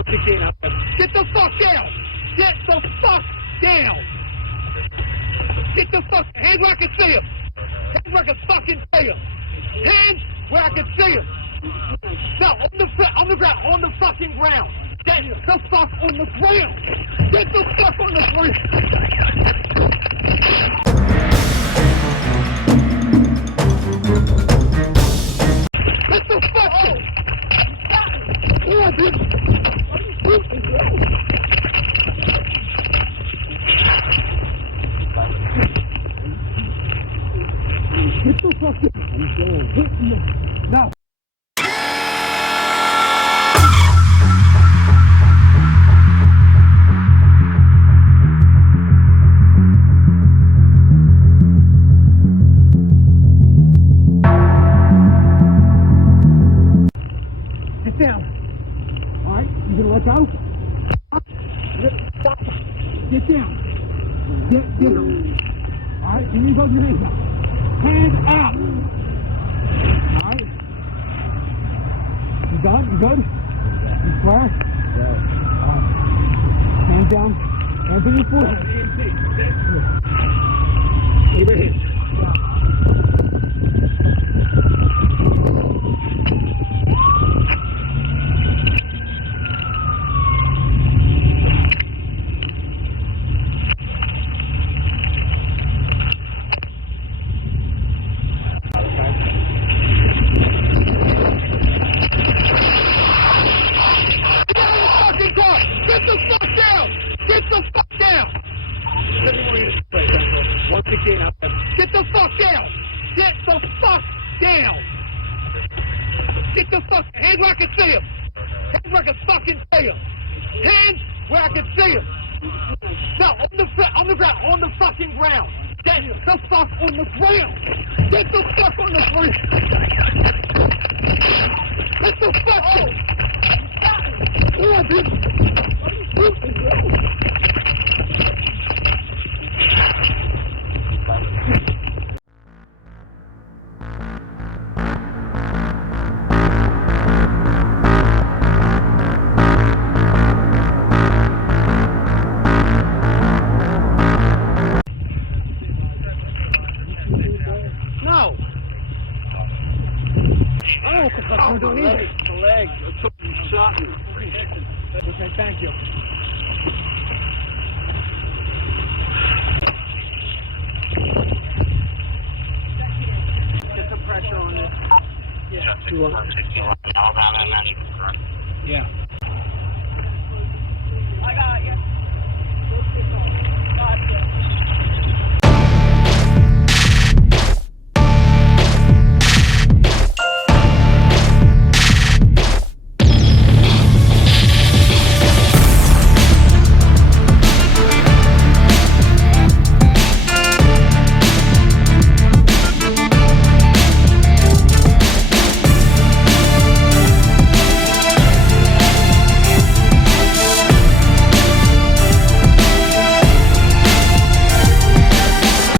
Once again, get the fuck down! Get the fuck down! Get the fuck, hands where I can see him! Hands where I can fucking see him! Hands where I can see him! No, on the ground, on the fucking ground! Get the fuck on the ground! Get the fuck on the ground! Get the fuck out! Yeah, bitch! Get the fuck out! Now! Down. All right, you gonna let go? Stop. Get down. Get down. All right, give me both your hands out. Hands out. All right. You done? You good? You square? Yeah. All right. Hands down. Hands on your forehead. Leave your hands. Get the fuck down! Get the fuck down! Once again, get the fuck down! Get the fuck down! Get the fuck, hands where I can see him! Hands where I can fucking see him! Hands where I can see him! No, on the ground, on the fucking ground! Get the fuck on the ground! Get the fuck on the ground! Get the fuck out! Yeah, bitch! No! Oh, the leg. It took you shot me. Okay, thank you. Get some pressure on this. Yeah. Yeah. I got you. Gotcha.